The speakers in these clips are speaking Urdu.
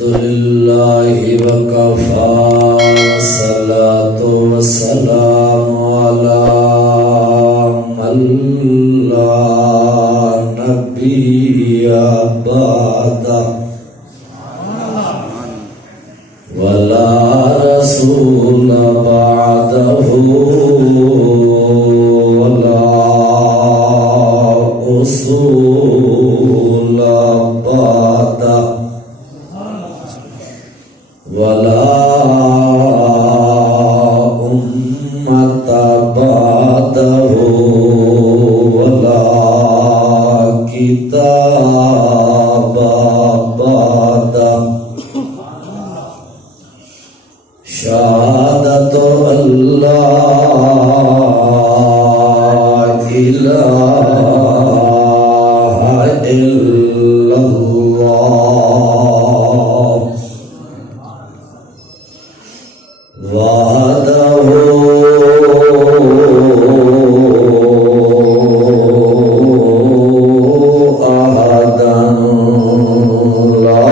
لله وكفى والصلاة والسلام على من لا نبي بعده ولا رسول بعده ولا أصول بعده ولا أمة بعده ولا كتاب بعده شهادة أن لا إله إلا الله وحده أحدا لا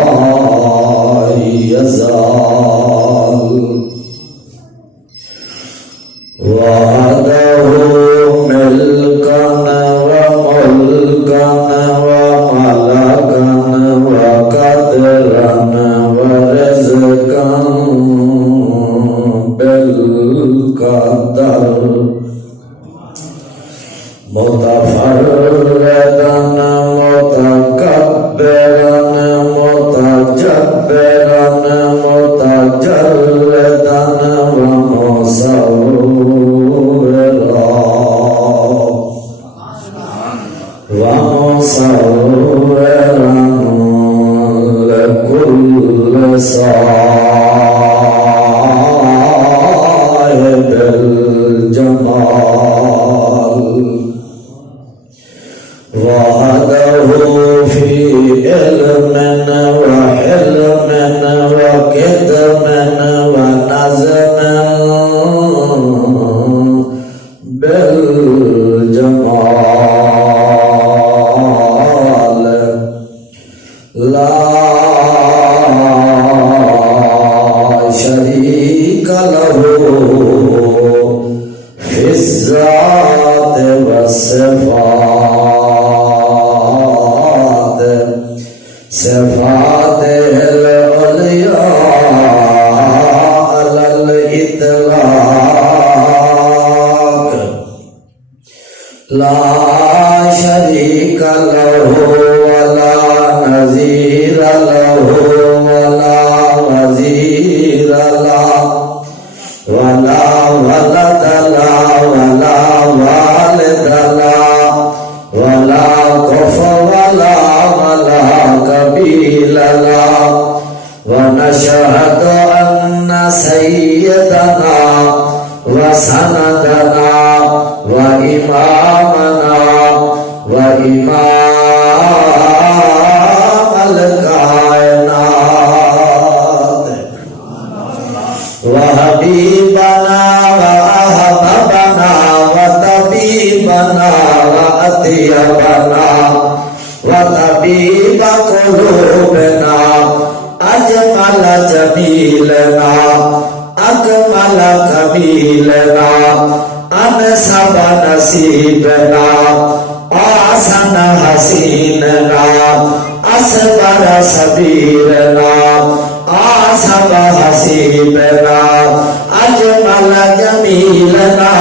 يزال وحده ملكا وملكا وملكا وقدرا ورزقا بالقدر متفردا متكبرا متجبرا متجردا ومصورا لكل صاحب الجمال وحده في علم وحلم وكتم ونظم بالجمال لا شريك له في الذات والصفات صفات العليا على الإطلاق لا شريك له ولا نظير له ولا وزير له ولا ولد له ولا والد له ولا كفر له ولا قبيل له ونشهد أن سيدنا وسندنا وإمامنا وإمام الكائنات وحبيبنا وأحببنا وطبيبنا وأطيبنا وطبيب قلوبنا أجمل جميلنا أكمل كميلنا أنسب نصيبنا أحسن حسيننا أصبر صبيرنا أصب حسيبنا أجمل جميلنا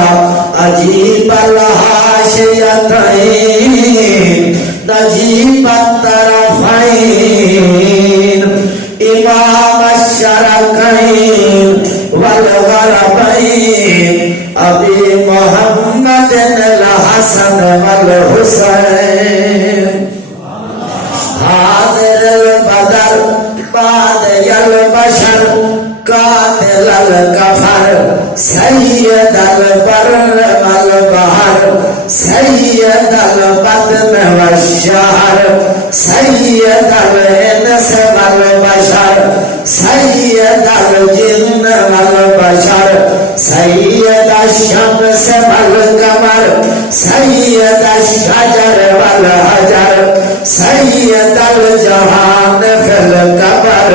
أجيب الحاشيتين نجيب الطرفين إمام الشرقين والغربين أبي محمد الحسن والحسين حاضر البدر بادئ البشر قاتل الكفر سيد البر والبحر سيد البطن والشهر سيد الإنس والبشر سيد الجن والبشر سيد الشمس والقمر سيد الشجر والحجر سيد الجهان في الكبر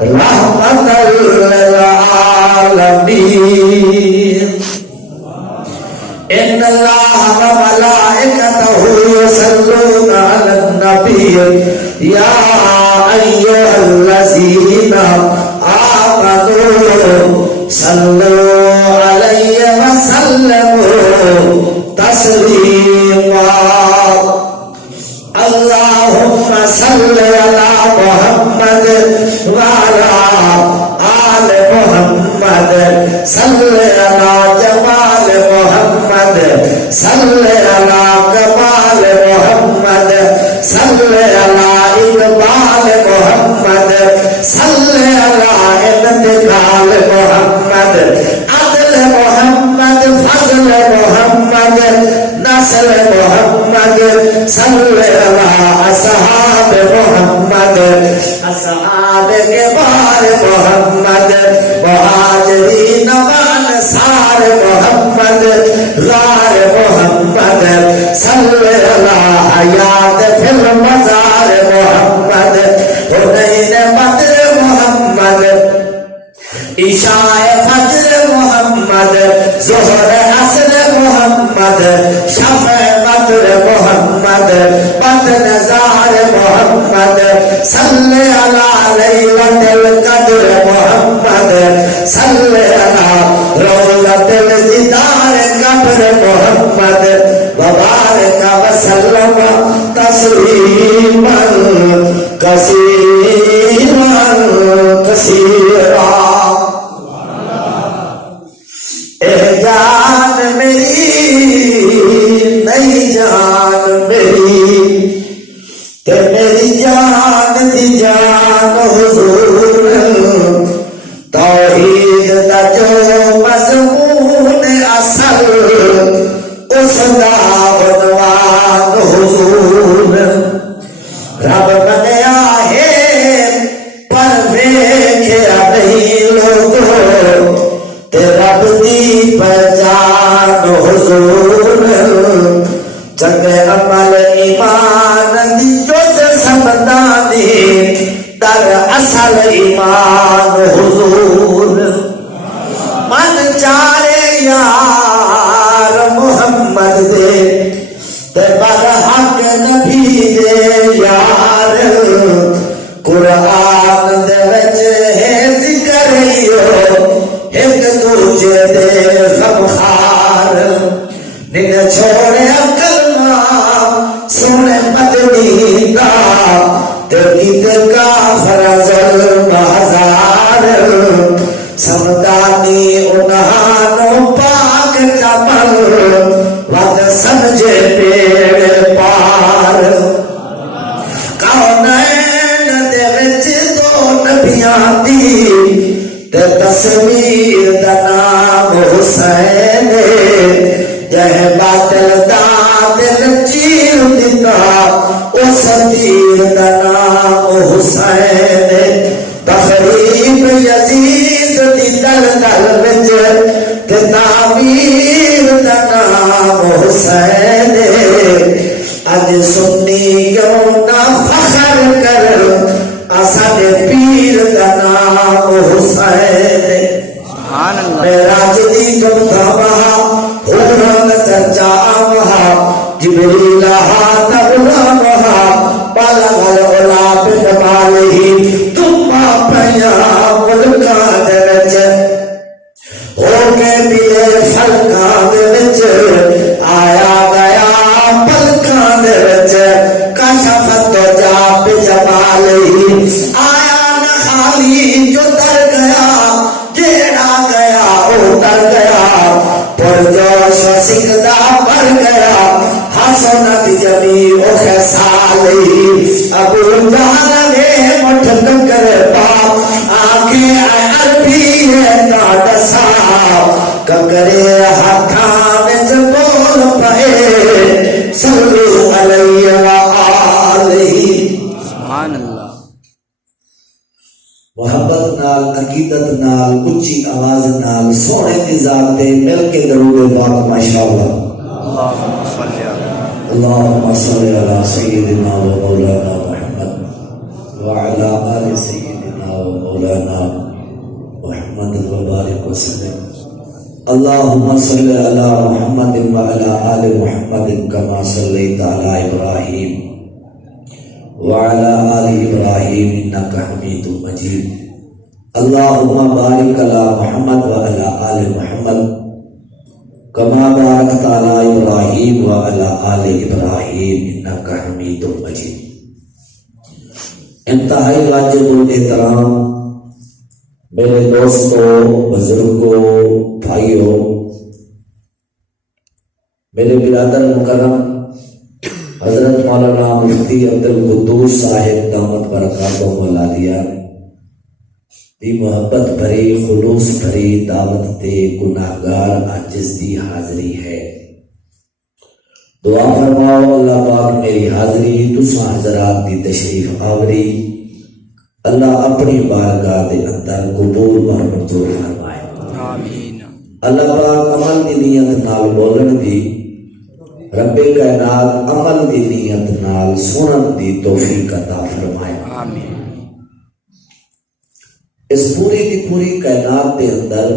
رحمت للعالمین ان اللہ و ملائکتہ یصلون علی النبی یا ایھا الذین آمنوا صلوا علیہ وسلموا تسلیما اللہم صل علی محمد وعلی آل محمد صل علی جمال محمد صل علی کمال محمد صل علی اقبال محمد صل علی انتقال محمد عدل محمد فضل محمد نصر محمد صل علی اصحاب محمد اصحاب کبار محمد مہاجرین و انصار محمد غار محمد صل علی حیات فی المزار محمد حنین بدر محمد عشاء فجر محمد ظہر عصر محمد شفع بدر محمد بدر نزار محمد صل علی لیلۃ القدر محمد صل علی روضۃ الجدار قبر محمد وبارک وسلم تسلیما کثیرا کثیرا اے جان میری نئی جان میری تے میری جان دی جان حضور توحید دا جو مضمون اصل اس دا عنوان حضور رب بنیا ہے پر ویکھیا نہیں لوگوں تے رب دی پہچان حضور چنگے عمل ایمان دی جز سمدانی در اصل ایمان حضور من چارے یار محمد دے تے برحق نبی دے یار قرآن دے وچ ہے ذکر ایک دوجے دے غمخار نن چھوڑے کلمہ سونے مدنی دا ترید کا فرزل بازار سمدانی انہانو پاک جمل ود سمجھے پیڑ پار کونین دے وچ دو نبیاں دی تے تصویر دا نام حسین جہ باطل دا دل چیر دیتا اس تیر دا نام حسین تخریب یزید دی دل دل وچ تے تعمیر دا نام حسین اج سنی کیوں نہ فخر کر اسانے پیر دا نام حسین معراج دی کم تھا حوران چرچا آمہا جبریل ہاتھ غلامہا بالغ العلا بجمالہی تم پیا ملکان دے وچ ہو کے ملے فلکان دے وچ آیا گیا پلکان دے وچ کشفت تو جا بجمالہی آیا نہ خالی جو در گیا جیڑا گیا اتر گیا پرجوش سکھدا مر گیا حسنت جمیع خصالہ ابو جہل نے مٹھ کر باپ آنکھیں عربی ہے کا دسا ککرے ہاتھاں وچ بول پئے صلو علیہ وآلہ سبحان اللہ محبت نال عقیدت نال اچھی آواز نال سونے دی ذات تے مل کے درود پاک ماشاءاللہ اللہم صلی علی سیدنا و مولانا محمد وعلى آل سيدنا ومولانا محمد وبارك وسلم اللهم صل على محمد وعلى آل محمد كما صليت على إبراهيم وعلى آل إبراهيم إنك حميد مجيد اللهم بارك على محمد وعلى آل محمد كما باركت على إبراهيم وعلى آل إبراهيم إنك حميد مجيد انتہائی واجب الاحترام میرے دوستوں، بزرگوں، بھائیوں، میرے برادر مکرم حضرت مولانا مفتی عبدالقدوس صاحب دامت برکاتہم العالیہ دی محبت بھری خلوص بھری دعوت تے گناہگار عاجز دی حاضری ہے۔ دعا فرماؤ اللہ پاک میری حاضری تساں حضرات دی تشریف آوری اللہ اپنی بارگاہ دے اندر قبول اور منظور فرمائے۔ آمین۔ اللہ پاک عمل دی نیت نال بولن دی، رب کائنات عمل دی نیت نال سنن دی توفیق عطا فرمائے۔ آمین۔ اس پوری دی پوری کائنات دے اندر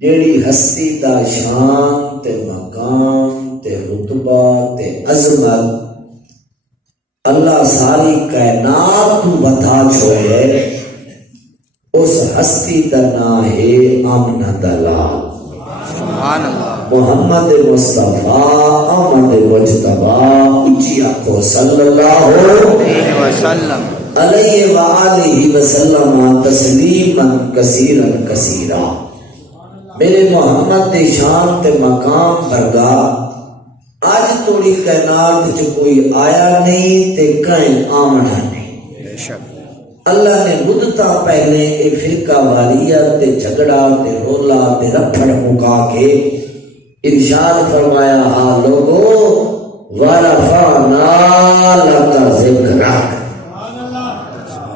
جیڑی ہستی دا شان تے مقام تے رتبہ تے عظمت اللہ ساری کائنات کو بتا چھوڑے، اس ہستی دا نام ہے آمنہ دلال سبحان اللہ۔ محمد مصطفیٰ احمد مجتبیٰ اچھی آنکھوں صلی اللہ علیہ وسلم علیہ وآلہ وسلم تسلیما کثیرا کثیرا۔ میرے محمد دے شان تے مقام برگا آج توڑی کائنات جو کوئی آیا نہیں تے کہیں آمنا نہیں۔ بے شک اللہ نے مدتا پہلے اے فرقہ واریت تے جھگڑا تے رولا تے رپھڑ مکا کے ارشاد فرمایا ہاں لوگو وَرَفَعْنَا لَكَ ذِكْرَكَ،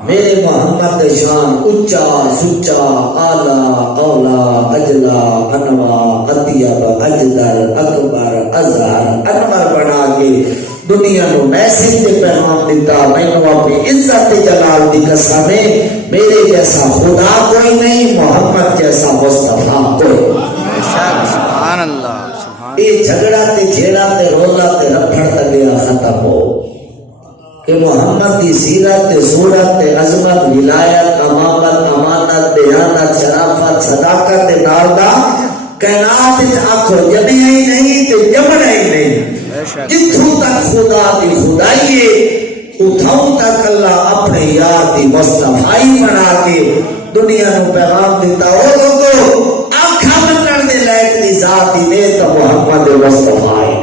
میرے محمد شان اچا سچا اعلیٰ اولا اجلا انوا اطیب اجدر اکبر اظہر انور بنا کے دنیا نو میسج دے پیغام دیتا۔ مینوں اپنی عزت جلال دی قسم ہے میرے جیسا خدا کوئی نہیں، محمد جیسا مصطفیٰ کوئی۔ بے شک سبحان اللہ سبحان یہ جھگڑا تے جھیڑا تے رولا تے رپھڑ تے گیا ختم ہو کہ محمد دی سیرت تے صورت تے عظمت ولایت امامت امانت دیانت شرافت صداقت تے نال دا کائنات وچ آکھو جمیا ہی نہیں تے جمنا ہی نہیں۔ بے شک جتھوں تک خدا دی خدائی ہے اتھوں تک اللہ اپنے یار دی مصطفائی بنا کے دنیا نو پیغام دیتا۔ او لوگو آنکھاں منن دے لائق دی ذات دی نے تو محمد مصطفی ہے۔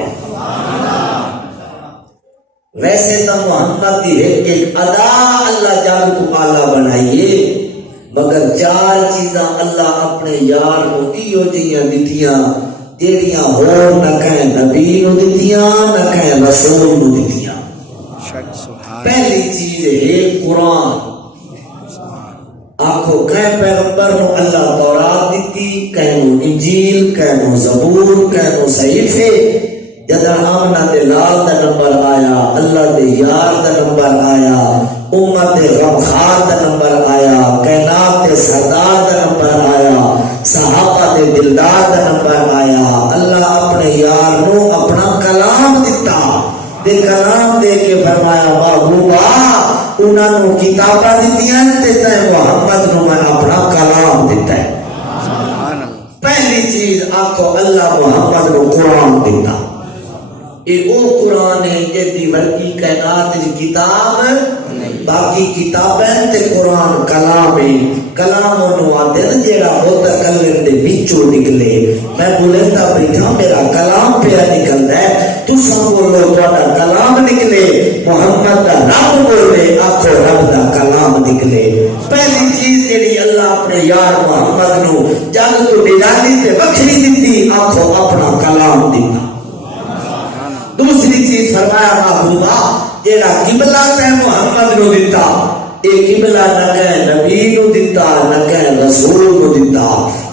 ویسے تو محمد دی ایک ادا اللہ جان کو آلہ بنائیے، مگر چار چیزاں اللہ اپنے یار کو ایو جیاں دتیاں جیڑیاں ہور نہ کہیں نبی نو دتیاں نہ کہیں رسول نو دتیاں۔ شک سبحان پہلی چیز ہے قرآن۔ آنکھو کہیں پیغمبر نو اللہ تورات دیتی، کہیں نو انجیل، کہیں نو زبور، کہیں نو صحیفے۔ جدر آمنہ دے لال دا نمبر آیا، اللہ دے یار دا نمبر آیا، امت دے غمخار دا نمبر آیا، کائنات دے سردار دا نمبر آیا، صحابہ دے دلدار دا نمبر آیا۔ اللہ اپنے یار نو اپنا کلام دیتا، دے کلام دے کے فرمایا محبوبہ انہاں نو کتاباں دتیاں تے تے محمد نو میں اپنا کلام دیتا ہے۔ سبحان اللہ۔ پہلی چیز آکھو اللہ محمد نو قرآن دیتا۔ یہ او قرآن ہے جدی ورکی کائنات کتاب باقی کتابیں تے قرآن کلام ہے۔ کلام انہوں آتے نا جیڑا ہوتا کلم دے بچوں نکلے، میں بولتا بیٹھا میرا کلام پہ نکلتا ہے، تو سب بولو تھوڑا کلام نکلے، محمد دا رب بولے آکھو رب دا کلام نکلے۔ پہلی چیز جیڑی اللہ اپنے یار محمد نو جگ تو نرالی تے بکھری دیتی، آکھو اپنا کلام دیتا۔ دوسری چیز فرمایا محبوبہ جیڑا قبلہ تے محمد نو دیتا، اے قبلہ نہ کہیں نبی نو دیتا نہ کہیں رسول نو دیتا،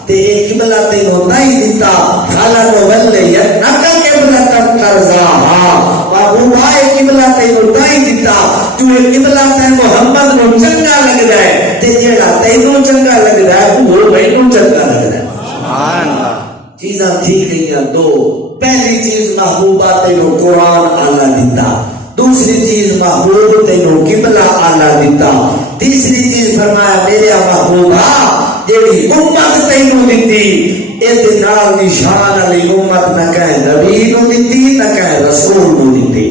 تے اے قبلہ تے نو نہیں دیتا خالق و ولی نہ کہ قبلہ ترضاها محبوبہ قبلہ تینوں تائیں دیتا جو قبلہ تے محمد نو چنگا لگدا ہے تے جیڑا تینوں چنگا لگدا ہے وہ مینوں چنگا لگدا ہے سبحان اللہ چیزاں تھی گئیاں دو پہلی چیز محبوبہ تینوں قرآن آلہ دیتا دوسری چیز محبوب تینوں قبلہ آلہ دیتا تیسری چیز فرمایا میرے محبوبہ جیڑی امت تینوں دیتی ایدے نال نشان علی امت نہ کہے نبی نو دیتی نہ کہے رسول نو دیتی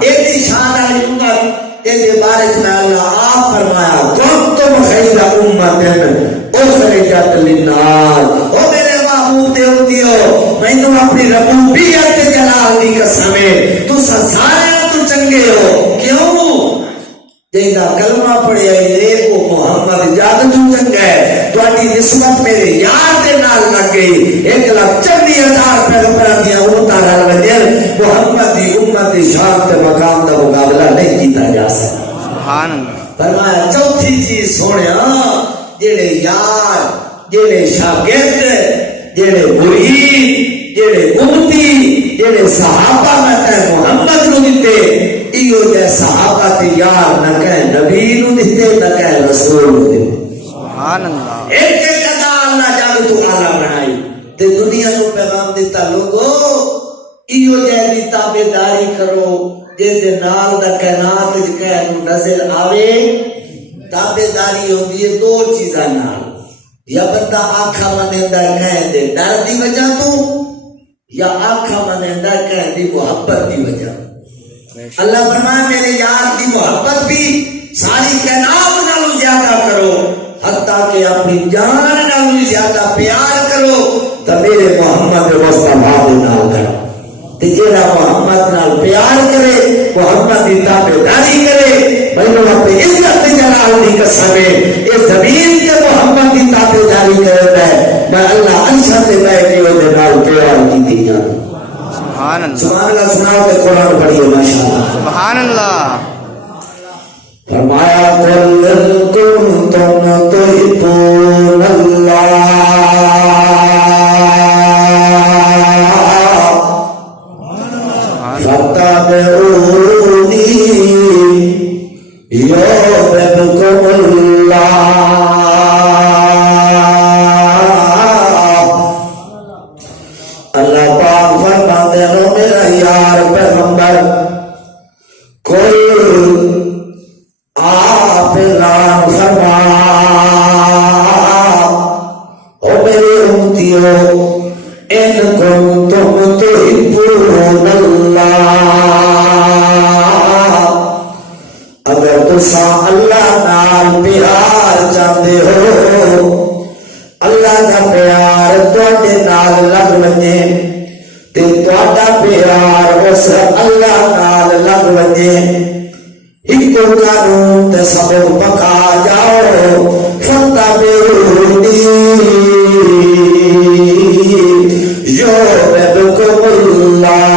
ایدے شان علی امت ایدے بارک میں اللہ آپ فرمایا کنتم خیر امت اخرجت للناس او میرے محبوب دے ہوتیو میں تو اپنی ربوبیت جلال دی قسم ہے تو سارے تو چنگے ہو کیوں جیدہ کلمہ پڑھے آئے وہ محمد جاد تو چنگا ہے تو آنی نسبت میرے یار دے نال لگ گئی 1,40,000 پیغمبران دیا امتا رل وجر محمد دی امت دی شان تے مقام دا مقابلہ نہیں کیتا جا سکتا سبحان اللہ فرمایا چوتھی چیز سونے جیڑے یار جیڑے شاگرد جیڑے مرید جیڑے امتی جیڑے صحابہ میں تے محمد نو دیتے ایو جے صحابہ تے یار نہ کہے نبی نو دیتے نہ کہے رسول نو دیتے سبحان اللہ ایک ایک ادا اللہ جان تو آلہ بنائی تے دنیا نو پیغام دیتا لوگو ایو جے دی تابعداری کرو جے دے نال دا کائنات وچ کہے نو نظر آوے تابعداری ہوندی ہے دو چیزاں نال یا بندہ آنکھا منیندہ کہے دے ڈر دی وجہ تو یا آنکھا منیندہ کہے دی محبت دی وجہ اللہ فرمائے میرے یار دی محبت بھی ساری کائنات نالو زیادہ کرو حتیٰ کہ اپنی جان نالو زیادہ پیار کرو تو میرے محمد مصطفیٰ دے نال کرو تے جیڑا محمد نال پیار کرے محمد دی تابعداری کرے میں اپنی عزت جلال دی قسم ہے اس زمین تے محمد دی تابعداری کرے میں اللہ عرشہ تے بیٹھ کے او دے نال پیار کیتی جانا سبحان اللہ سبحان اللہ سناؤ کہ قرآن پڑھیے ماشاءاللہ سبحان اللہ فرمایا قل کنتم تحبون اللہ فاتبعونی یحببکم اللہ اللہ پاک فرماتے ہو میرا یار پیغمبر کوئی آپ اعلان فرما او میرے امتیو ان کنتم تحبون اللہ اگر تسا اللہ نال پیار چاہتے ہو اللہ کا پیار تواڈے نال لگ وجے تے تواڈا پیار اس اللہ نال لگ وجے ایک قانون تے سب پکا جاؤ فتبعونی یحببکم اللہ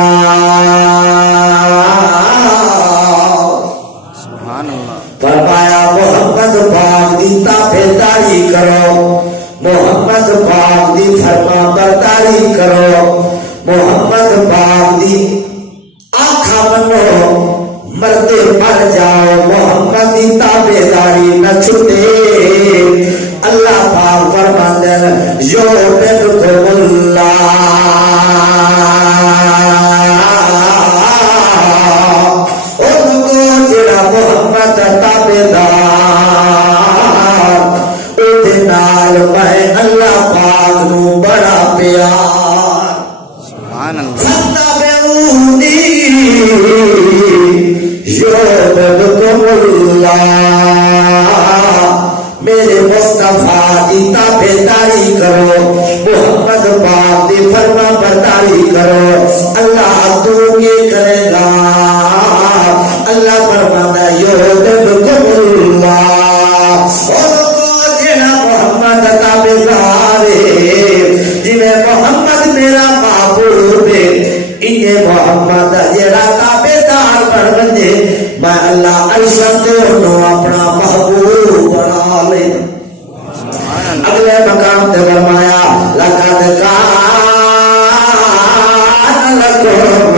سبحان اللہ فرمایا محمد پاک دی تابعداری کرو محمد پاک دی فرما برداری کرو محمد پاک دی آنکھا منو مردے مر جاؤ محمد دی تابعداری نہ چھٹے اللہ پاک فرماندے یحببکم اللہ او لوگو جڑا محمد تابعدار او دے نال میں اللہ پاک نو بڑا پیار سبحان اللہ فتبعونی یحببکم اللہ میرے مصطفیٰ کی تابعداری کرو محمد پاک کی فرما برداری کرو اللہ تو یہ کرے گا اللہ فرماتا یحببکم اللہ اور جڑا محمد تابعدار ہے جویں محمد میرا محبوب ہے انہیں محمد جڑا تابعدار بن وجے میں اللہ عرشہ تے انہوں اپنا محبوب بنا لے اگلے مقام تے فرمایا لقد کان لکم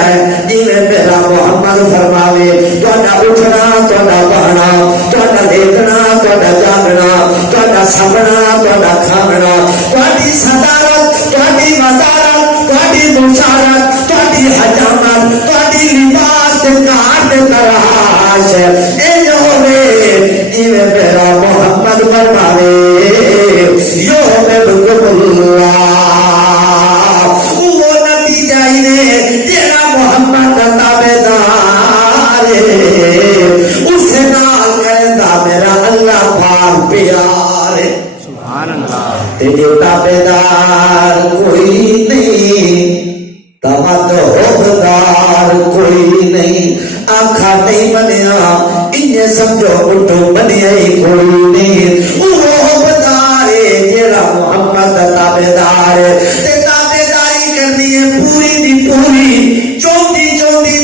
ہے جی میرا محمد فرماوے تہاڈا اٹھنا تہاڈا بہنا تہاڈا دیکھنا تہاڈا جاگنا تہاڈا سبنا تہاڈا کھانا تہاڈی صدارت تہاڈی وزارت تہاڈی بشارت تہاڈی حجامت تہاڈی لباس تے کار تے تراش اے جو ہوے جی میرا محمد فرماوے یوم اللہ وہ نتیجہ ہی نے تیرا محمد تابعدار اس نال کہندا میرا اللہ پاک پیار سبحان اللہ تیرے تابعدار کوئی نہیں تمدار کوئی نہیں آنکھا نہیں بنیا انہیں سمجھو اٹھو بنیا ہی کوئی نہیں وہ بتارے جیڑا محمد تابعدار تے تابعداری کرنی ہے پوری دی پوری چوندی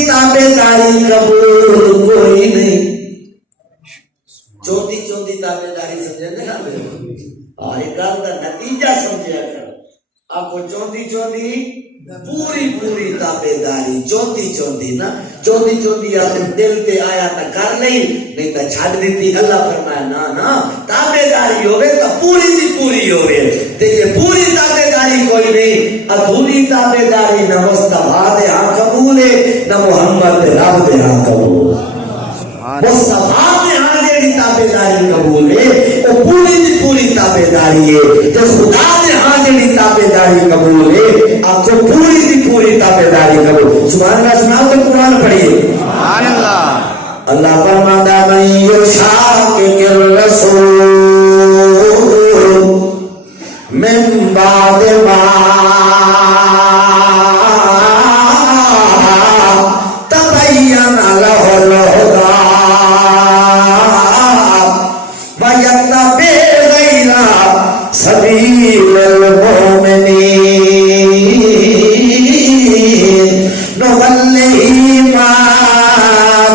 تابعداری قبول کوئی نہیں چوندی تابعداری سمجھے نا ایک گل کا نتیجہ سمجھا کر آپ کو چوندی پوری تابعداری چوندی نا چوندی آپ دل تے آیا تا کر نہیں تا چھڈ دیتی اللہ فرمایا نا تابعداری ہوے تا پوری دی پوری ہوے تے یہ پوری تابعداری کوئی نہیں ادھوری تابعداری نہ مصطفیٰ دے ہاں قبول ہے نہ محمد دے رب دے ہاں قبول مصطفیٰ دے ہاں جیڑی تابعداری قبول ہے وہ پوری دی پوری تابعداری ہے تے خدا دے ہاں جیڑی تابعداری قبول ہے آپ کو پوری دی پوری تابعداری قبول سبحان اللہ سناؤ تو قرآن پڑھیے سبحان اللہ اللہ فرماتا من یشاقق الرسول من بعد ما تبین له الهدى ويتبع غير سبيل المؤمنين نوله ما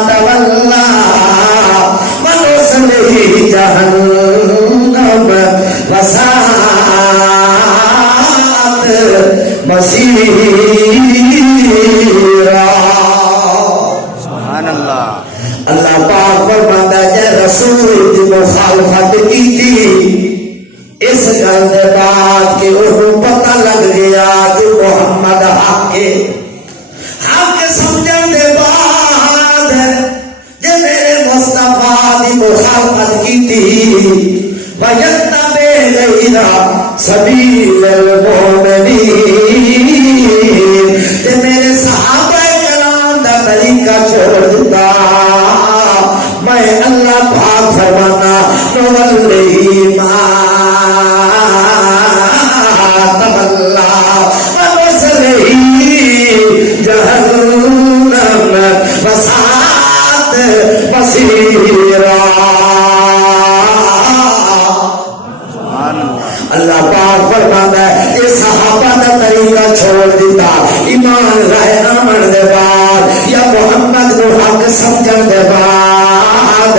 تولى ونصله جهنم وساءت مصيرا سبحان اللہ اللہ پاک فرماتا ہے رسول کی مخالفت کی تھی اس گل کے بعد کہ انہوں پتہ لگ گیا کہ محمد حق سمجھن دے بعد جے میرے مصطفیٰ دی مخالفت کی تھی وَيَتَّبِعْ غَيْرَ سَبِيلِ الْمُؤْمِنِينَ تے میرے صحابہ کرام دا طریقہ چھوڑ دیتا میں اللہ پاک فرمانا نوَلِّهِ مَا تَوَلَّى وَنُصْلِهِ جَهَنَّمَ وَسَاءَتْ مَصِيرًا اللہ پاک فرماتا ہے یہ صحابہ کا طریقہ چھوڑ دیتا ایمان رائے آمن دے بعد یا محمد کو حق سمجھن دے بعد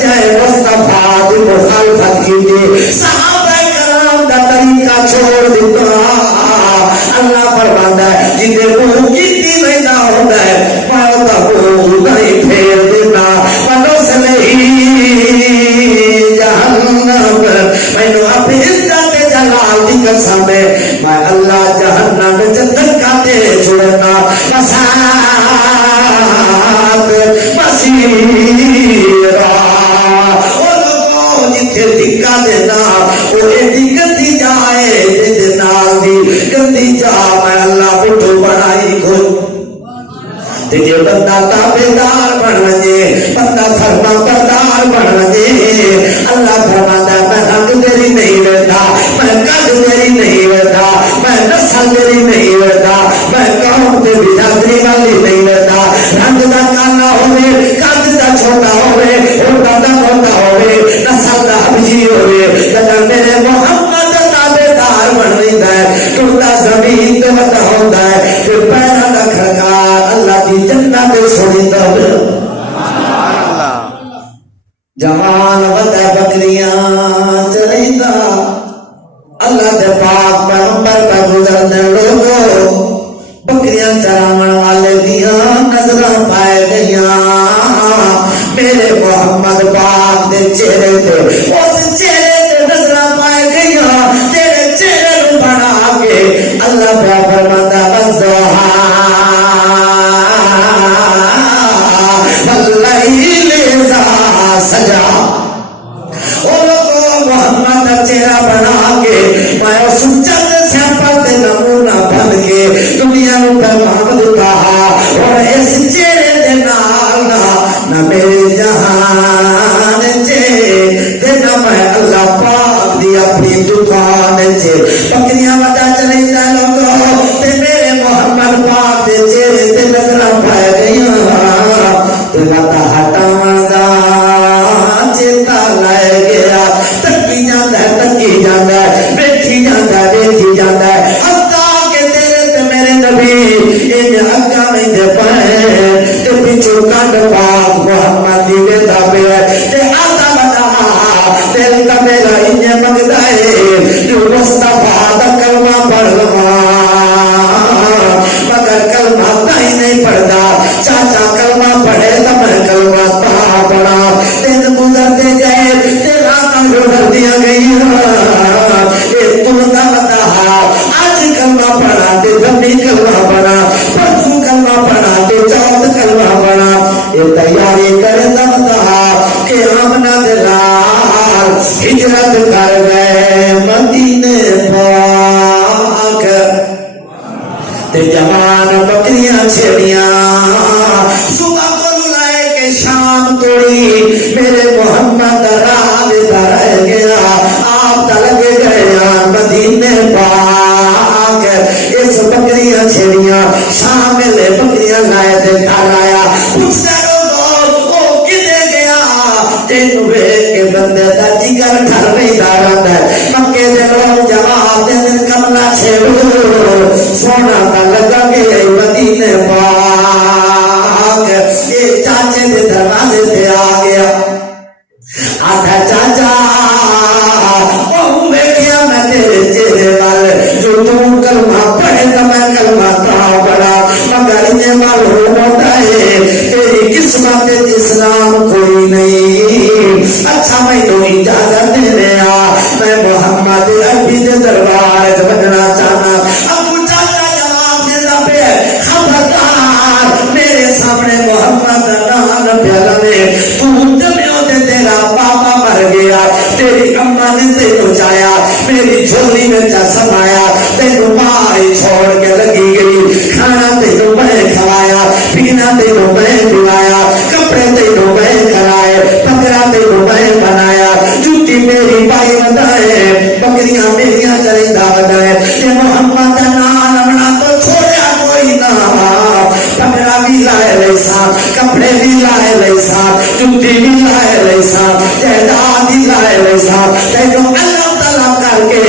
چاہے مصطفیٰ دی مخالفت کی دی صحابہ کرام کا طریقہ چھوڑ دیتا اللہ فرماتا ہے جنہیں منہ کیتی ویدا ہوتا ہے پاؤں کو نہیں پھیر دینا وَنُصْلِهِ جَهَنَّمَ میں اپنی عزت جلال دی قسم میں اللہ جہنم جنت کا دے چھوڑنا وسعت مصیرا اور لوگوں جتھے دھکا دینا وہ ایڈی گندی جائے جے نال دی گندی جا میں اللہ بٹھو بنائی کھول جے بندہ تابعدار بن وجے بندہ فرما بردار بن وجے اللہ فرماتا ہے میں رنگ تیری نہیں ویدا میں قد تیری نہیں ویدا میں نسل تیری نہیں ویدا میں قوم تے برادری والی نہیں ویدا رنگ دا کالا ہوے قد دا چھوٹا ہوے ہوٹا دا موٹا ہوے نسل دا حبشی ہوے جب میرے محمد تابعدار بن ویندا ہے ٹوٹا زمین تے ودا ہوندا ہے پھر پیرا دا کھڑکار اللہ دی جنت تے سنیندا ہے سبحان اللہ جوان ودا بکریاں چریندا اللہ دے پاک پیغمبر کا گزرنے لوگوں بکریاں چراون والے دیاں نظر پائے گیا میرے محمد پاک دے چہرے تے اس چہرے تے نظر پائے گیا تیرے چہرے نو بنا کے اللہ پیا فرماتا والضحا واللیل اذا سجا محمد کا چہرہ بنا کے میں اس چند سیمپل تے نمونہ بن کے دنیا نو پیغام دیتا اور اس چہرے دے نال نہ میرے جہان تے نہ میں اللہ پاک دی اپنی دکان تے بکریاں وٹا چلیندا لوگو تے میرے محمد پاک دے چہرے تے نظر پائے گئیاں تے وٹا ہٹاون دا چیتا لائے گیا تکی جاندہ ہے بیٹھی جاندہ ہے حتیٰ کہ تیرے تے میرے نبی ان اگا میں دے پائے تے پیچھو کنڈ پاک محمد دی ویدہ پہ تے آتا بتا تیرے تا میرا انہیں مگدہ ہے جو مصطفیٰ دا کلمہ پڑھ لما مگر کلمہ تاہی نہیں پڑھدا چاچا کلمہ پڑھے تا میں کلمہ تا پڑھا تین گزرتے گئے تیرا گزر دیا گئی تم کا بتا آج کلمہ پڑھا تے دمی کلمہ پڑھا پرسوں کلمہ پڑھا تے چوتھ کلمہ پڑھا یہ تیاری کرے بتا کہ آمنہ دلال ہجرت کر گئے مدینے پاک تے جوان بکریاں چھڑیاں صبح کو لائے کے شام توڑی میرے محمد راہ رہ گیا آپ لگے گئے مدینے پاک اس بکریاں چھڑیاں شام میں بکریاں لائے تے گھر آیا پوچھتا لوگوں کدے گیا تین ہوئے کہ بندے دا جگر گھر نہیں دارت ہے مکے دے لوگ جواب دے دن کملا چھڑو سونا تا لگا گئے مدینے پاک یہ چاچے دے دروازے تے آ گیا آدھا چاچا ویکھیا میں تیرے چہرے وال جو تم کلمہ پڑھے تو میں کلمہ تا پڑھا مگر انہیں معلوم ہوتا ہے تیری قسمت اسلام کوئی نہیں اچھا میں تو اجازت دے رہا میں محمد عربی دے دربار بننا چاہنا ابو چاچا جواب دیتا پہ خبردار میرے سامنے محمد نام پیالہ میں تو جمیوں دے تیرا پاپا مر گیا تیری اماں نے تینوں چایا میری جھولی میں چا سمایا تینوں مائی چھوڑ کے لگی گئی کھانا تینوں میں کھوایا پینا تینوں میں پلایا کپڑے تینوں میں کرائے پکڑا تینوں میں بنایا جوتی میری پائی بنائے بکریاں میریاں چلیندہ بنائے یہ محمد نام اپنا تو چھوڑیا کوئی نہ پکڑا بھی لائے لیسا کپڑے بھی لائے لیسا جوتی بھی لائے لیسا جہداد بھی لائے لیسا تینوں اللہ تعالیٰ کر کے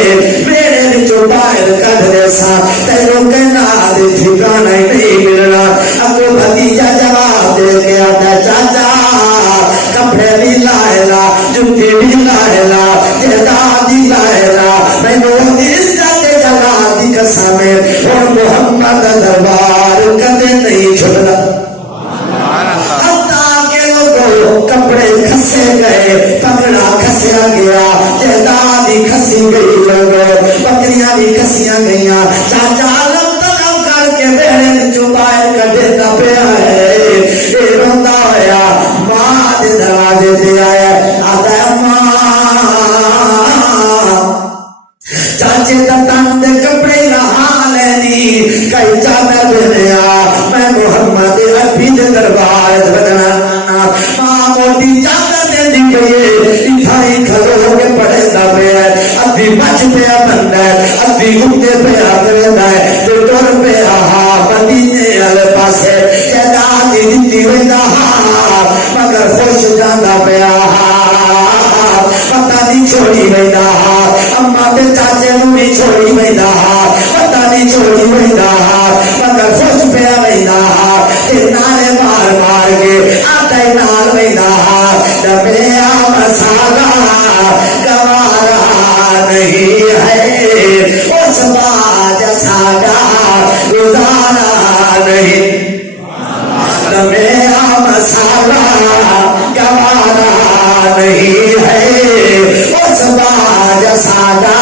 میرے بچوں باہر کر دیسا تینوں کہنا دے ٹھکانا ہی نہیں ملنا اگو بھتیجا جواب دے کے آتا چاچا کپڑے بھی لائے لا جوتی بھی لائے لا جہداد بھی لائے لا میں نے عزت جلال دی قسم اور محمد دربار کدے نہیں چھوڑا کپڑے کھسے گئے پکڑا کھسیا گیا جہدادی کھسی گئی لوگو بکریاں بھی کھسیاں گئیاں چاچا لم تلم کر کے بیڑے بچوں باہر کر دیتا پہ آئے اے روندہ ہویا ماں دے دروازے دے آئے آتا ہے ماں چاچے تن دے کپڑے رہا لینی کئی چادر دنیا میں محمد عربی دے دربار بدنا ماں موٹی چادر دے دی گئی اتھائی کھلو کے پڑے دا پہ ادھی بچ پہ بندہ ادھی گھتے پہ آدرے ہے جو ٹور پہ آہا مدینے علی پاسے جہدادی دیتی ویدہ مگر خوش جاندہ پہ آہا پتہ نہیں چھوڑی ویدہ اممہ تے چاچے نو بھی چھوڑی ویدہ پتہ نہیں چھوڑی ویدہ مگر خوش پہ ویدہ تے نارے مار مار کے آتا ہی نار ویدہ دبے مسالہ گوارا نہیں ہے اس باج ساگا گزارا نہیں میرا مسالہ گوارا نہیں ہے اس باج سادہ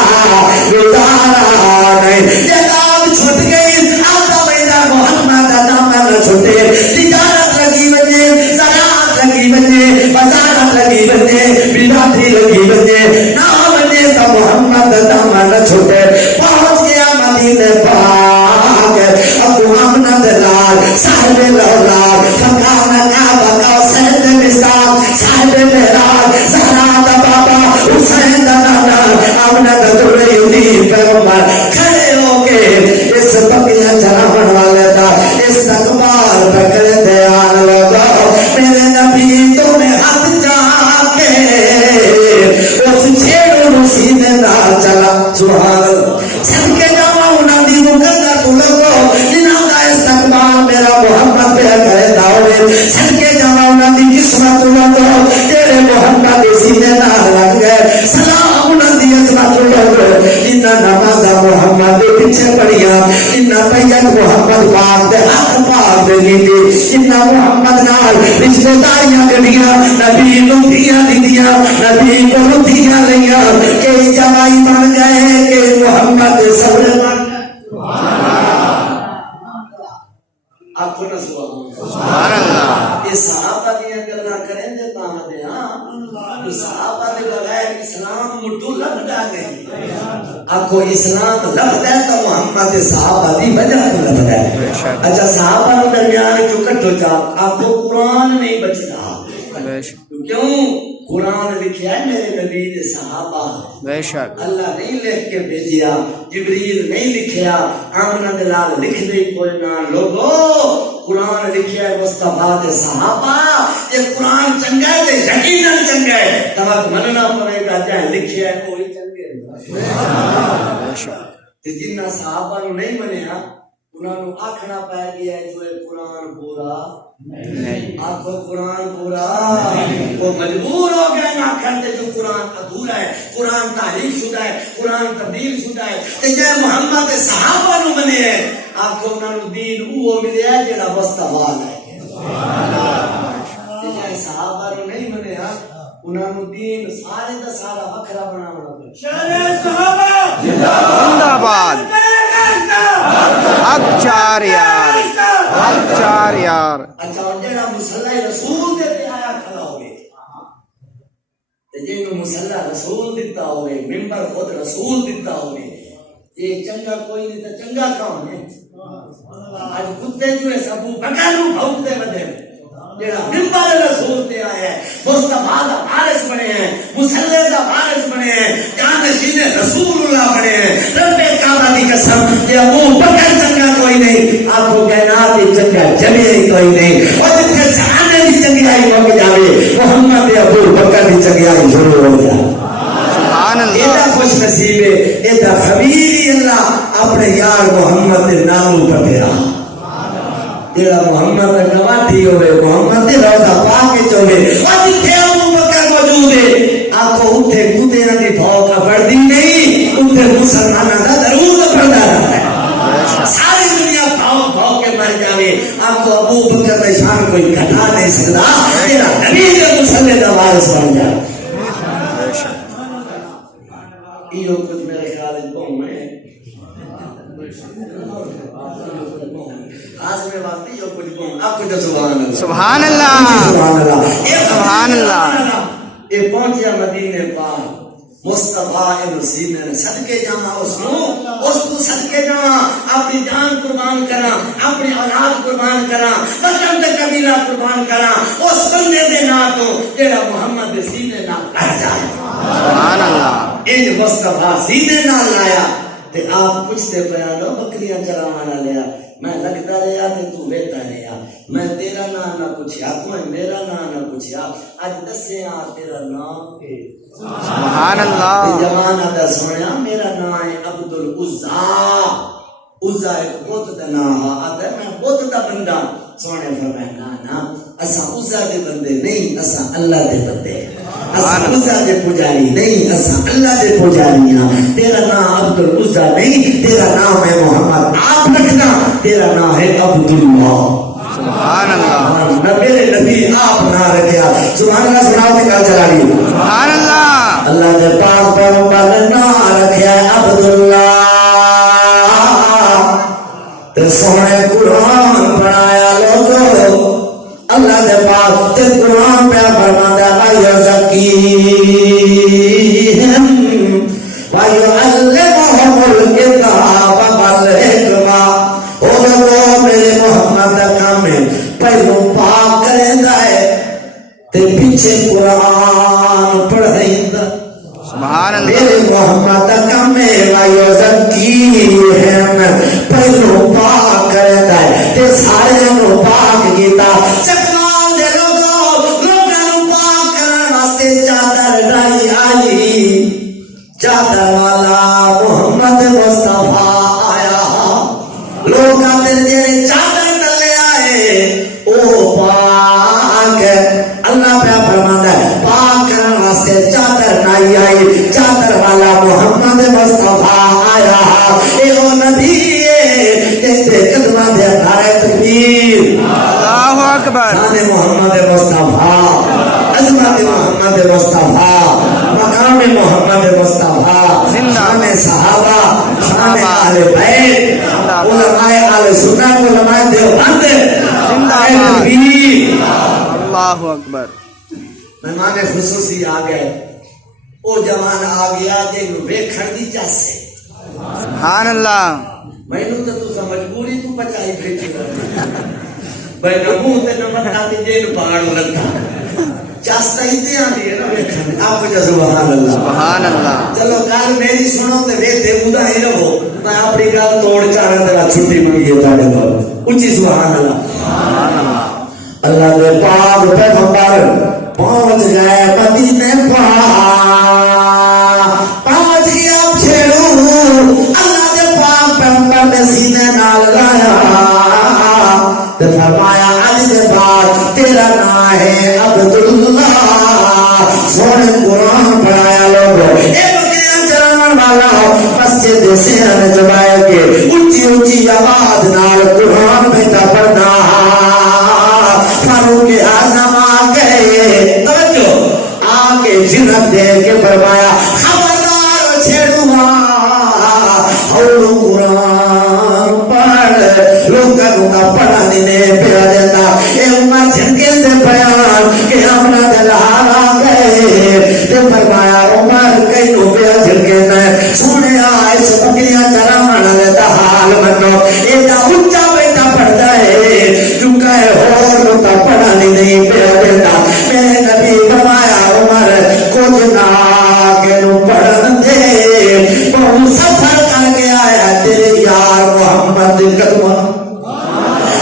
گزارا نہیں یہ دام چھٹ گئی آتا میرا محمد دامن چھٹے تجارت لگی بنے زراعت لگی بنے وزارت لگی بنے بلاتی لگی بنے نہ بنے تو محمد دامن چھٹے پہنچ گیا مدینے پاک ابو محمد لال صاحب لولاد فقان کعبہ کا سید نثار صاحب مہراج زہرا دا بابا حسین دا نانا آمنہ دا دلیلی پیغمبر کھڑے ہو کے اس بقیہ چلاون والے دا استقبال پکڑ دیان لگا میرے نبی تمہیں ہاتھ جا کے اس چھیڑوں سینے نہ چلا سبحان اللہ سب کے جاؤں انہاں دی مقدر تو لگو جنہاں دا استقبال میرا محمد پہ کرے داوے سب کے جاؤں انہاں دی قسمت تو لگو تیرے محمد سینے نہ لگ گئے سلام انہاں دی عظمت تو لگو جنہاں نماز محمد دے پیچھے پڑھیاں جنہاں بیعت محمد پاک دے حق پاک دے گیتی جنہاں محمد نال رشتہ داریاں گڑیاں نبی نو دیاں دیاں نبی کو دیاں لیاں کہ جوائی بن گئے کہ محمد صبر بن گئے آپ کو نہ سبحان اللہ یہ صحابہ دیاں گلاں کریں دے تاں دے ہاں صحابہ دے بغیر اسلام مٹو لبدا گئی آپ کو اسلام لبدا ہے تو محمد صحابہ دی وجہ تو لبدا ہے اچھا صحابہ نو درمیان جو کٹو جا آپ کو قرآن نہیں بچ رہا کیوں قرآن لکھیا ہے میرے نبی دے صحابہ بے شک اللہ نہیں لکھ کے بھیجیا جبریل نہیں لکھیا آمنہ دلال لکھ دے کوئی نہ لوگو قرآن لکھیا ہے مصطفیٰ دے صحابہ یہ قرآن چنگا ہے تے یقیناً چنگا ہے تمہاں مننا پڑے گا جہاں لکھیا ہے کوئی چنگے تے جنہ صحابہ نو نہیں منیا انہاں نو آکھنا پے گیا ہے جو قرآن پورا نہیں آخو قرآن پورا وہ مجبور ہو گیا نہ کرتے جو قرآن ادھورا ہے قرآن تحریف شدہ ہے قرآن تبدیل شدہ ہے تے جے محمد صحابہ نو بنے ہیں آخو انہاں نو دین وہ ملے ہے جڑا مصطفیٰ ہے تے جے صحابہ نو نہیں بنے ہاں انہاں نو دین سارے دا سارا وکھرا بناونا پے شان صحابہ زندہ باد حق چار یار حق چار یار اچھا جڑا مصلی رسول دے تے آیا کھڑا ہوئے تے جنوں مصلی رسول دیتا ہوئے منبر خود رسول دیتا ہوئے یہ چنگا کوئی نہیں تے چنگا کون ہے اج کتے جو ہے ابو بکر نو بھونکتے ودے جڑا منبر رسول تے آیا ہے مصطفیٰ دا وارث بنے ہیں مصلی دا وارث بنے ہیں جانشین رسول اللہ بنے ہیں رب کعبہ دی قسم کہ ابو بکر چنگا کوئی نہیں آپ کو کائنات دی چنگا جمیع کوئی نہیں اور جتنے جہانے دی چنگائی مک جاوے محمد ابو بکر دی چنگائی ضرور ہو جائے سبحان اللہ ایڈا خوش نصیب ہے ایڈا خبیری اللہ اپنے یار محمد دے نامو پڑھیا جیڑا محمد کا نواٹھی ہوئے محمد دے روزہ پاک چوئے اور جتھے ابو بکر موجود ہے آپ کو اتھے کودے نہ دی بھاؤ کا بڑھدی نہیں اتھے مسلمانہ دا ضرور پڑھتا رہا ہے ساری دنیا بھاؤ کے مر جاوے آپ کو ابو بکر میں شان کوئی گھٹا نہیں سکتا تیرا نبی کے مسلح دا وارث بن جائے یہ کچھ میرے خیال ہے قوم ہے آزمے واسطے یہ کچھ قوم آپ کو جو سبحان اللہ سبحان اللہ سبحان اللہ یہ پہنچیا مدینے پاک مصطفیٰ نصیب نے صدقے جانا اس کو صدقے جانا اپنی جان قربان کرا اپنی اولاد قربان کرا وطن تے قبیلہ قربان کرا اس بندے دے نا تو جیڑا محمد دے سینے نال لگ جائے سبحان اللہ ان مصطفیٰ سینے نال لایا تے آپ پوچھتے پیا لو بکریاں چراوانا لیا میں لگتا رہا تے تو ویتا رہا میں تیرا نام نہ پوچھیا تو میرا نام نہ پوچھیا اج دسے تیرا نام کے سبحان اللہ جوان آدھا سوڑیا میرا نام ہے عبدالعزا عزا ایک بہت دا نام آدھا میں بہت دا بندہ سوڑے فرمائے نا اسا عزا دے بندے نہیں اسا اللہ دے بندے اسا عزا دے پجاری نہیں اسا اللہ دے پجاریاں تیرا نام عبدالعزا نہیں تیرا نام ہے محمد آپ رکھنا تیرا نام ہے عبداللہ سبحان اللہ میرے نبی آپ نہ رکھیا سبحان اللہ سناؤ تے گل چلا گئی سبحان اللہ اللہ دے پاک پیغمبر نے نہ رکھیا عبداللہ تے سونے قرآن پڑھایا لوگو اللہ دے پاک تے قرآن پہ فرماتا وَيُزَكِّيهِمْ وَيُعَلِّمُهُمُ الْكِتَابَ وَالْحِکْمَةَ اور وہ میرے محمد کا کام ہے پہلو پاک کریندا ہے تے پیچھے قرآن پڑھائیندا سبحان اللہ میرے محمد کا کام ہے وَيُزَكِّيهِمْ پہلو پاک کریندا ہے تے سارے نو پاک کیتا چکمال دے لوگاں نو پاک کرن واسطے چادر ڈائی آئی چادر والا محمد مصطفیٰ آیا لوگ آتے جیڑے چادر ڈلے آئے او پاک اللہ پہ فرماتا ہے پاک کرن واسطے چادر نائی آئی چادر والا محمد مصطفیٰ آیا اے او نبی تے قدمہ دے نعرہ تکبیر اللہ اکبر شان محمد مصطفیٰ عظمت محمد مصطفیٰ مقام محمد مصطفیٰ شان صحابہ شان اہل بیت علماء اہل سنت علماء دیوبند زندہ باد اللہ اکبر مہمان خصوصی آ گئے او جوان آ گیا جے ویکھن دی چاسے سبحان اللہ مینوں تے تو مجبوری تو بچائی بھیجی بھائی نمو تے نمتا تے جے نو پہاڑ لگا چاستا ہی تے آندی ہے نا ویکھن آپ کو سبحان اللہ سبحان اللہ چلو کل میری سنو تے ویکھتے بودا ہی رہو میں اپنی گل توڑ چاڑن تے چھٹی منگی ہے تاڈے کول اونچی سبحان اللہ سبحان اللہ اللہ دے پاک پیغمبر پہنچ گئے مدینے پہنچ گیا چھیڑو اللہ دے پاک پیغمبر نے سینے نال لایا تے فرمایا اج دے بعد تیرا نام ہے عبداللہ سونے قرآن پڑھایا لوگو اے بکریاں چراون والا مسجد سیاں جمائے کے اونچی اونچی آواز نال قرآن بیٹا پڑھنا فاروق اعظم آ گئے توجہ آ کے جنت دے کے فرمایا خبردار چھیڑوا اور قرآن پڑھ لوگوں کا پڑھا دینے پیا دیتا اے عمر جھنکے دے بیان کہ ہمنا دلال آ گئے تے فرمایا عمر کئی نو پیا جھنکے دے سونے آئے سے بکریاں چراون لیتا حال منو ایڈا اونچا بیٹا پڑھتا ہے چکا ہے اور کا پڑھا نہیں پیا دیتا میرے نبی فرمایا عمر کچھ نہ کے نو پڑھن دے بہت سفر کر کے آیا تیرے یار محمد قدمہ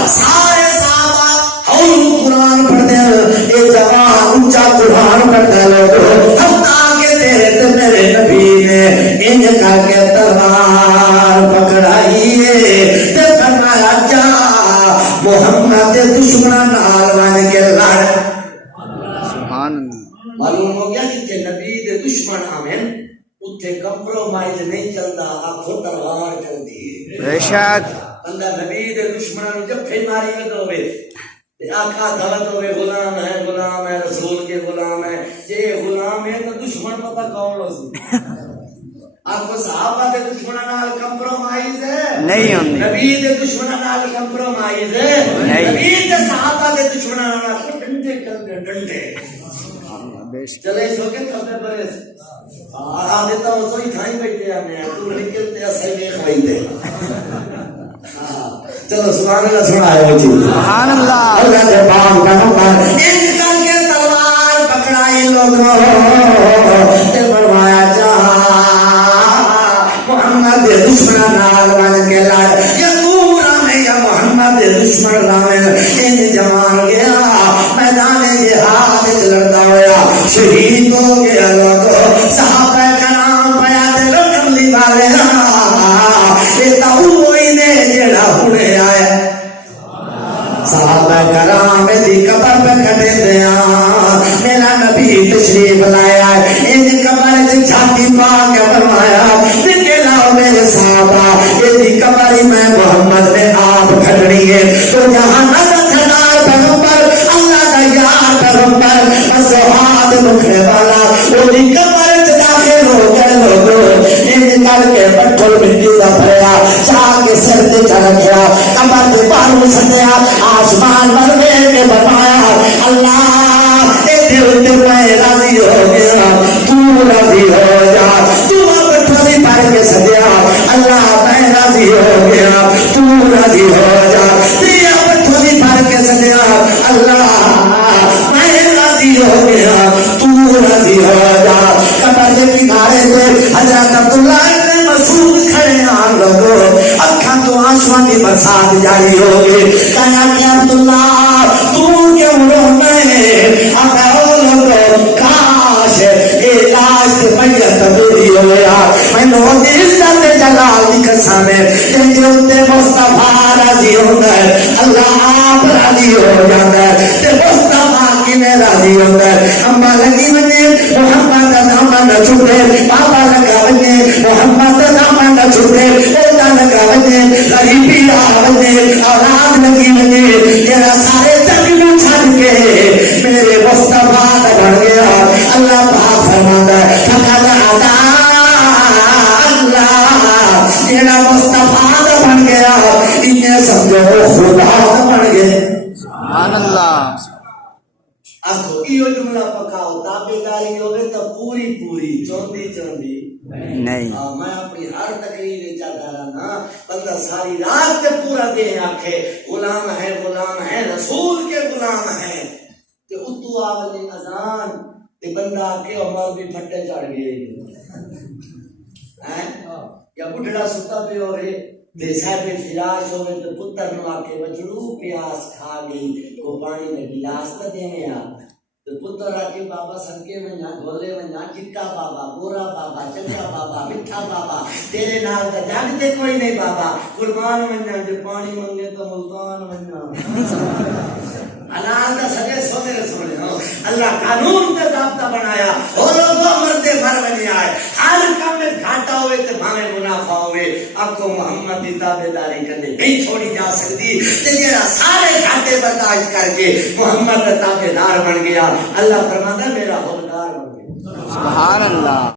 سارے صحابہ اور قرآن پڑھتے ہیں اے جوان اونچا قرآن پڑھتے ہیں لوگوں حتیٰ کہ تیرے تے میرے نبی نے انج کر کے تلوار پکڑائی ہے تے فرمایا جا محمد دشمن نال ون کے لڑ سبحان اللہ معلوم ہو گیا کہ نبی دے دشمن آمن اتھے کمپرومائز نہیں چلتا آنکھوں تلوار چلتی ہے بے شک بندہ نبی دے دشمنوں جب پھر ماری گد ہوئے آقا دھلت ہوئے غلام ہے رسول کے غلام ہے یہ غلام ہے تو دشمن پتہ کون ہو سی آپ کو صحابہ دے دشمنوں نال کمپرومائز ہے نہیں ہوندی نبی دے دشمنوں نال کمپرومائز ہے نبی دے صحابہ دے دشمنوں نال ڈنڈے چلتے ڈنڈے چلے سو کے تھے بڑے آ دیتا ہوں سوئی کھائی بیٹھے ہمیں تو نکلتے اصل میں کھائی دے چلو سبحان اللہ سنائے ہو چیز سبحان اللہ اللہ کے پاک پیغمبر ان کر کے تلوار پکڑائی لوگوں تے فرمایا جا محمد دشمن نال ون کے لائے یا پورا میں یا محمد دشمن نال ان جوان گیا میدان جہاد وچ لڑدا ہویا شہید ہو گیا لوگوں صحابہ کرام پیادے کملی والے یہ تو وہی نے جڑا ہنے آیا صحابہ کرام دی قبر پہ کھڑے دیا میرا نبی تشریف لایا ان قبر وچ چھاتی پا کے فرمایا نکلا میرے صحابہ یہ دی قبر میں محمد نے آپ کھڑنی ہے تو جہاں نہ تابعدار پیغمبر اللہ دا یار پیغمبر مسوحات مکھنے والا اونی کمر چ داخل ہو گئے لوگوں ان کر کے پٹھل مٹی دا بھریا چاہ کے سر تے چ رکھیا کمر تے باہر سٹیا آسمان بن کے بنایا اللہ اے دل تے میں راضی ہو گیا تو راضی ہو جا تو پٹھلی بھر کے سدیا اللہ میں راضی ہو گیا تو راضی ہو جا پیا پٹھلی بھر کے سدیا اللہ میں راضی ہو گیا تو راضی ہو جا قبر کے کنارے تے حضرت عبداللہ ابن مسعود کھڑے آن لگو اکھاں تو آنسواں کی برسات جاری ہو گئی کہا کہ عبداللہ تو کیوں رونا ہے اب او لوگو کاش اے لاش تے میت میری ہویا میں نو عزت جلال دی قسم ہے تے اوتے مصطفی راضی ہوندا ہے اللہ آپ راضی ہو جاندا ہے تے مصطفی کیویں راضی ہوندا ہے اما لگی ونے محمد دا نام نہ چھوٹے بابا لگا ونے محمد دا نام نہ چھوٹے او دا لگا ونے غریبی آ ونے اولاد لگی ونے تیرا سارے جگ نوں چھڈ کے میرے مصطفی دا بن گیا اللہ پاک فرماندا ہے فقط عطا اللہ تیرا مصطفی دا بن گیا انہیں سمجھو خدا دا بن گیا سبحان اللہ آخو ایو جملہ پکاؤ تابعداری ہوگے تو پوری پوری چوندی چوندی نہیں میں اپنی ہر تقریر چاہتا رہنا بندہ ساری رات تے پورا دے آکھے غلام ہے رسول کے غلام ہے تے اتو آولی اذان تے بندہ آکے عمر بھی پھٹے چڑھ گئے یا بڑھڑا ستا پہ ہو رہے تے صاحب فراش ہوئے تو پتر نو آکے بچڑو پیاس کھا گئی کو پانی میں گلاس نہ دینے آ تو پتر آکے بابا سنکے منجا گھولے منجا چکا بابا گورا بابا چنگا بابا مٹھا بابا تیرے نال تا جاگتے کوئی نہیں بابا قربان منجا جو پانی منگے تو ملتان منجا حلال دا سجے سونے رسولے ہو اللہ قانون کا ضابطہ بنایا ہو لوگوں مردے مر بنی آئے ہر کام میں گھاٹا ہوئے تے بھاوے منافع ہوئے آپ کو محمد کی تابعداری کرنے نہیں چھوڑی جا سکتی تے جیڑا سارے گھاٹے برداشت کر کے محمد کا تابعدار بن گیا اللہ فرماتا ہے میرا حکمدار بن گیا سبحان اللہ